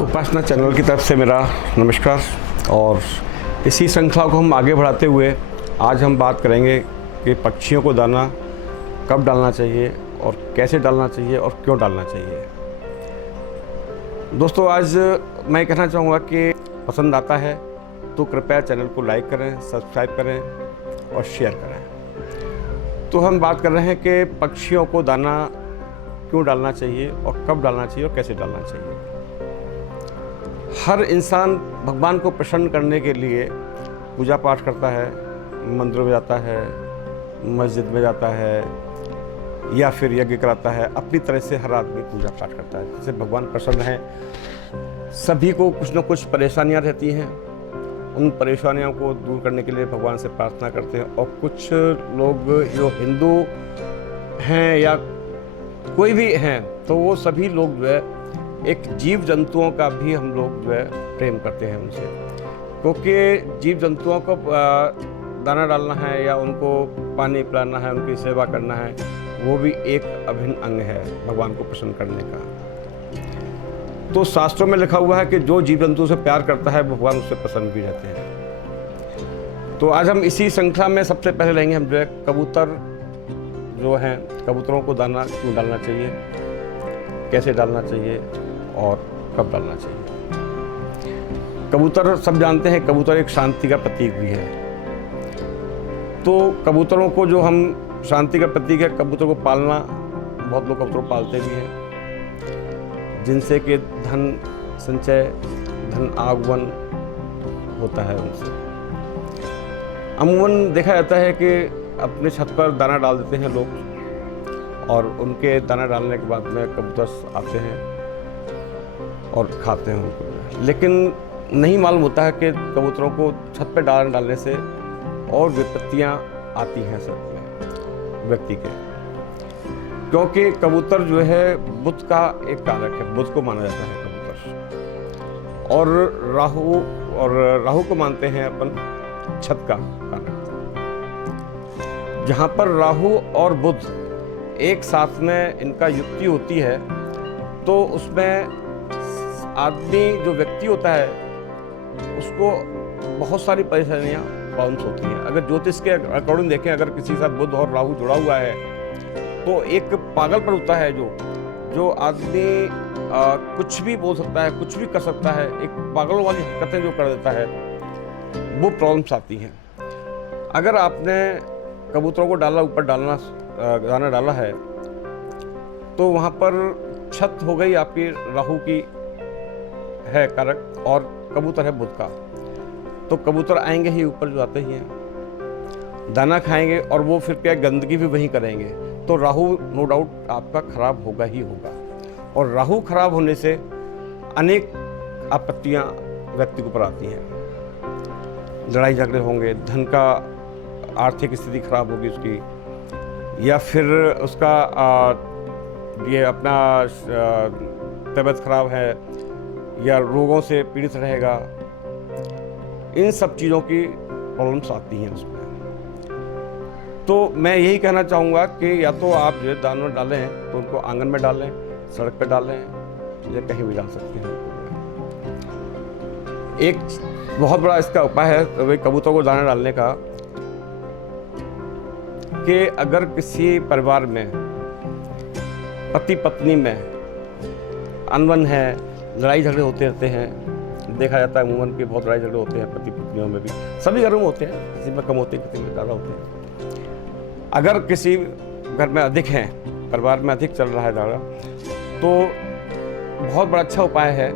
उपासना channel की तरफ से मेरा नमस्कार। और इसी श्रृंखला को हम आगे बढ़ाते हुए आज हम बात करेंगे कि पक्षियों को दाना कब डालना चाहिए और कैसे डालना चाहिए और क्यों डालना चाहिए। दोस्तों, आज मैं कहना चाहूँगा कि पसंद आता है तो कृपया चैनल को लाइक करें, सब्सक्राइब करें और शेयर करें। तो हम बात कर रहे हैं कि पक्षियों को दाना क्यों डालना चाहिए और कब डालना चाहिए और कैसे डालना चाहिए। हर इंसान भगवान को प्रसन्न करने के लिए पूजा पाठ करता है, मंदिरों में जाता है, मस्जिद में जाता है या फिर यज्ञ कराता है। अपनी तरह से हर आदमी पूजा पाठ करता है जिससे भगवान प्रसन्न है। सभी को कुछ न कुछ परेशानियां रहती हैं, उन परेशानियों को दूर करने के लिए भगवान से प्रार्थना करते हैं। और कुछ लोग जो हिंदू हैं या कोई भी हैं तो वो सभी लोग जो है एक जीव जंतुओं का भी हम लोग जो है प्रेम करते हैं उनसे, क्योंकि जीव जंतुओं को दाना डालना है या उनको पानी पिलाना है, उनकी सेवा करना है, वो भी एक अभिन्न अंग है भगवान को प्रसन्न करने का। तो शास्त्रों में लिखा हुआ है कि जो जीव जंतु से प्यार करता है भगवान उससे प्रसन्न भी रहते हैं। तो आज हम इसी श्रृंखला में सबसे पहले लेंगे हम जो है कबूतर जो हैं, कबूतरों को दाना क्यों डालना चाहिए, कैसे डालना चाहिए और कब डालना चाहिए। कबूतर सब जानते हैं, कबूतर एक शांति का प्रतीक भी है। तो कबूतरों को जो हम शांति का प्रतीक है, कबूतर को पालना, बहुत लोग कबूतर पालते भी हैं जिनसे कि धन संचय, धन आगमन होता है उनसे। अमूमन देखा जाता है कि अपने छत पर दाना डाल देते हैं लोग और उनके दाना डालने के बाद में कबूतर आते हैं और खाते हैं उनको। लेकिन नहीं मालूम होता है कि कबूतरों को छत पर दाना डालने से और विपत्तियां आती हैं सब व्यक्ति के, क्योंकि कबूतर जो है बुध का एक कारक है, बुध को माना जाता है कबूतर। और राहु को मानते हैं अपन छत का कारक। जहाँ पर राहु और बुध एक साथ में इनका युक्ति होती है तो उसमें आदमी जो व्यक्ति होता है उसको बहुत सारी परेशानियां बाउंस होती हैं। अगर ज्योतिष के अकॉर्डिंग देखें, अगर किसी के साथ बुध और राहु जुड़ा हुआ है तो एक पागलपन होता है जो आदमी कुछ भी बोल सकता है, कुछ भी कर सकता है, एक पागलों वाली हरकतें जो कर देता है, वो प्रॉब्लम्स आती हैं। अगर आपने कबूतरों को ऊपर दाना डाला है तो वहाँ पर छत हो गई आपकी राहु की है कारक और कबूतर है बुध का। तो कबूतर आएंगे ही ऊपर जो आते ही हैं, दाना खाएंगे और वो फिर क्या गंदगी भी वहीं करेंगे। तो राहु नो डाउट आपका खराब होगा ही होगा। और राहु खराब होने से अनेक आपत्तियां व्यक्ति के ऊपर आती हैं। लड़ाई झगड़े होंगे, धन का आर्थिक स्थिति खराब होगी उसकी, या फिर उसका ये अपना तबीयत खराब है या रोगों से पीड़ित रहेगा। इन सब चीज़ों की प्रॉब्लम्स आती हैं उसमें। तो मैं यही कहना चाहूँगा कि या तो आप जो दाना डालें तो उनको आंगन में डालें, सड़क पे डालें या कहीं भी डाल सकते हैं। एक बहुत बड़ा इसका उपाय है वही कबूतर को दाना डालने का कि अगर किसी परिवार में पति पत्नी में अनबन है, लड़ाई झगड़े होते रहते हैं, देखा जाता है अमूमन के बहुत लड़ाई झगड़े होते हैं पति पत्नियों में भी, सभी घरों में होते हैं, किसी में कम होते हैं किसी में ज़्यादा होते हैं। अगर किसी घर में अधिक हैं, परिवार में अधिक चल रहा है झगड़ा, तो बहुत बड़ा अच्छा उपाय है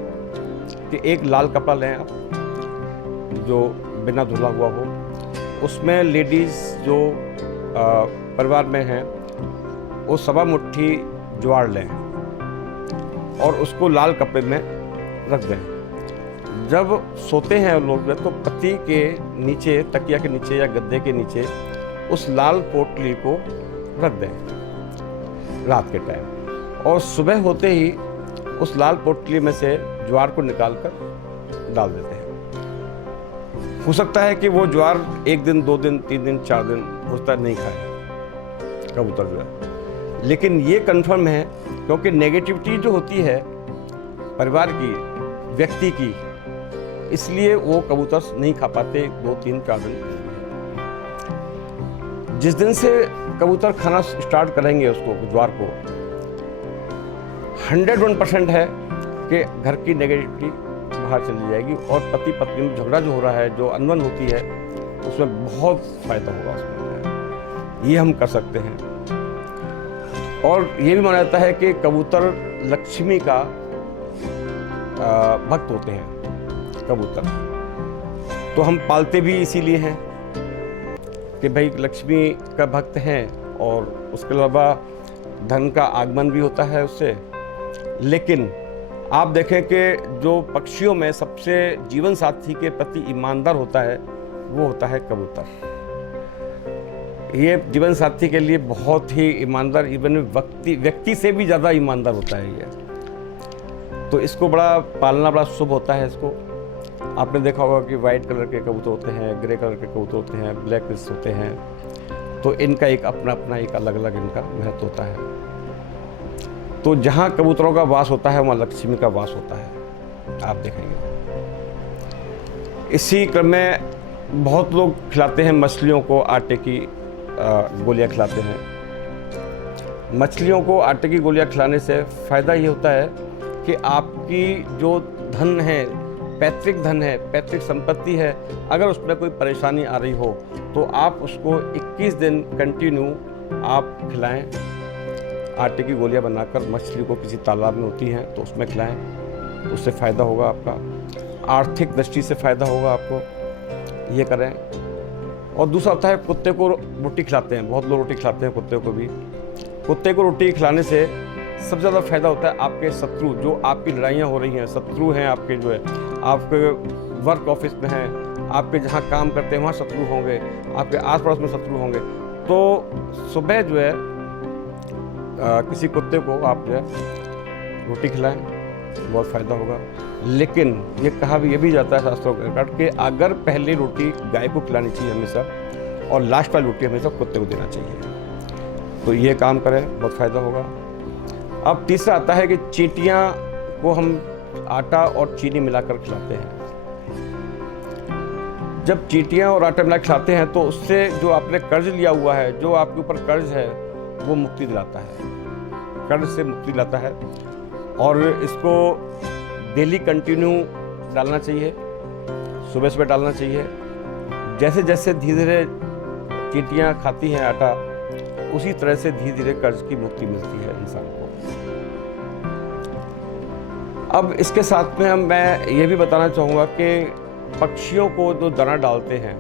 कि एक लाल कपड़ा लें आप जो बिना धुला हुआ हो, उसमें लेडीज़ जो परिवार में हैं वो सवा मुट्ठी ज्वार लें और उसको लाल कपड़े में रख दें। जब सोते हैं लोग तो पति के नीचे, तकिया के नीचे या गद्दे के नीचे उस लाल पोटली को रख दें रात के टाइम, और सुबह होते ही उस लाल पोटली में से ज्वार को निकाल कर डाल देते हैं। हो सकता है कि वो ज्वार 1 दिन, 2 दिन, 3 दिन, 4 दिन होता नहीं खाए कबूतर जो है, लेकिन ये कंफर्म है क्योंकि नेगेटिविटी जो होती है परिवार की व्यक्ति की, इसलिए वो कबूतर नहीं खा पाते 2-3-4 दिन। जिस दिन से कबूतर खाना स्टार्ट करेंगे उसको बुधवार को 101% है कि घर की नेगेटिविटी बाहर चली जाएगी और पति पत्नी में झगड़ा जो हो रहा है, जो अनबन होती है, उसमें बहुत फायदा होगा उसमें। ये हम कर सकते हैं। और ये भी माना जाता है कि कबूतर लक्ष्मी का भक्त होते हैं कबूतर, तो हम पालते भी इसीलिए हैं कि भाई लक्ष्मी का भक्त हैं और उसके अलावा धन का आगमन भी होता है उससे। लेकिन आप देखें कि जो पक्षियों में सबसे जीवन साथी के प्रति ईमानदार होता है वो होता है कबूतर। ये जीवन साथी के लिए बहुत ही ईमानदार, इवन व्यक्ति से भी ज़्यादा ईमानदार होता है ये। तो इसको बड़ा पालना बड़ा शुभ होता है। इसको आपने देखा होगा कि वाइट कलर के कबूतर होते हैं, ग्रे कलर के कबूतर होते हैं, ब्लैक फिश होते हैं, तो इनका एक अपना अपना एक अलग अलग इनका महत्व होता है। तो जहाँ कबूतरों का वास होता है वहाँ लक्ष्मी का वास होता है, आप देखेंगे। इसी क्रम में बहुत लोग खिलाते हैं मछलियों को आटे की गोलियां खिलाते हैं। मछलियों को आटे की गोलियां खिलाने से फ़ायदा ये होता है कि आपकी जो धन है, पैतृक धन है, पैतृक संपत्ति है, अगर उसमें कोई परेशानी आ रही हो तो आप उसको 21 दिन कंटिन्यू आप खिलाएं। आटे की गोलियां बनाकर मछली को किसी तालाब में होती हैं तो उसमें खिलाएं, तो उससे फ़ायदा होगा आपका, आर्थिक दृष्टि से फ़ायदा होगा आपको, ये करें। और दूसरा होता है कुत्ते को रोटी खिलाते हैं, बहुत लोग रोटी खिलाते हैं कुत्ते को भी। कुत्ते को रोटी खिलाने से सबसे ज़्यादा फायदा होता है आपके शत्रु, जो आपकी लड़ाइयाँ हो रही हैं, शत्रु हैं आपके, जो है आपके वर्क ऑफिस में हैं, आपके जहाँ काम करते हैं वहाँ शत्रु होंगे, आपके आस पड़ोस में शत्रु होंगे। तो सुबह जो है किसी कुत्ते को आप जो है रोटी खिलाएं, बहुत फ़ायदा होगा। लेकिन ये कहा भी, ये भी जाता है शास्त्रों के रिकॉर्ड कि अगर पहली रोटी गाय को खिलानी चाहिए हमेशा और लास्ट वाली रोटी हमेशा कुत्ते को देना चाहिए। तो ये काम करें, बहुत फ़ायदा होगा। अब तीसरा आता है कि चींटियाँ को हम आटा और चीनी मिलाकर खिलाते हैं। जब चींटियाँ और आटा मिला खिलाते हैं तो उससे जो आपने कर्ज लिया हुआ है, जो आपके ऊपर कर्ज है, वो मुक्ति दिलाता है, कर्ज से मुक्ति दिलाता है। और इसको डेली कंटिन्यू डालना चाहिए, सुबह सुबह डालना चाहिए। जैसे जैसे धीरे धीरे चींटियाँ खाती हैं आटा, उसी तरह से धीरे धीरे कर्ज की मुक्ति मिलती है इंसान को। अब इसके साथ में मैं ये भी बताना चाहूँगा कि पक्षियों को जो दाना डालते हैं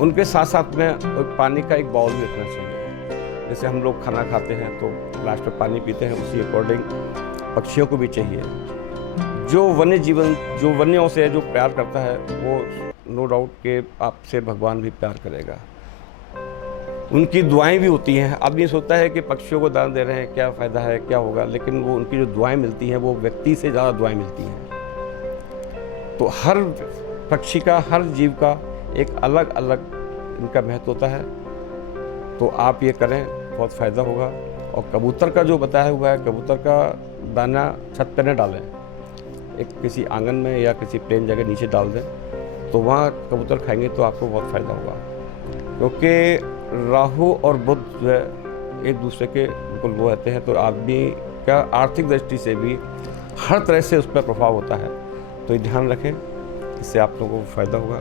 उनके साथ साथ में पानी का एक बाउल भी रखना चाहिए। जैसे हम लोग खाना खाते हैं तो लास्ट में पानी पीते हैं, उसी अकॉर्डिंग पक्षियों को भी चाहिए। जो वन्य जीवन, जो वन्यों से जो प्यार करता है, वो नो डाउट कि आपसे भगवान भी प्यार करेगा। उनकी दुआएं भी होती हैं। आदमी सोचता है कि पक्षियों को दान दे रहे हैं, क्या फ़ायदा है, क्या होगा, लेकिन वो उनकी जो दुआएं मिलती हैं वो व्यक्ति से ज़्यादा दुआएं मिलती हैं। तो हर पक्षी का, हर जीव का एक अलग अलग इनका महत्व होता है। तो आप ये करें, बहुत फ़ायदा होगा। और कबूतर का जो बताया हुआ है, कबूतर का दाना छत पर न डालें, एक किसी आंगन में या किसी प्लेन जगह नीचे डाल दें, तो वहाँ कबूतर खाएंगे तो आपको बहुत फ़ायदा होगा। क्योंकि राहु और बुध जो है एक दूसरे के बिल्कुल वो रहते हैं, तो आदमी का आर्थिक दृष्टि से भी हर तरह से उस पर प्रभाव होता है। तो ये ध्यान रखें, इससे आप लोगों को फ़ायदा होगा।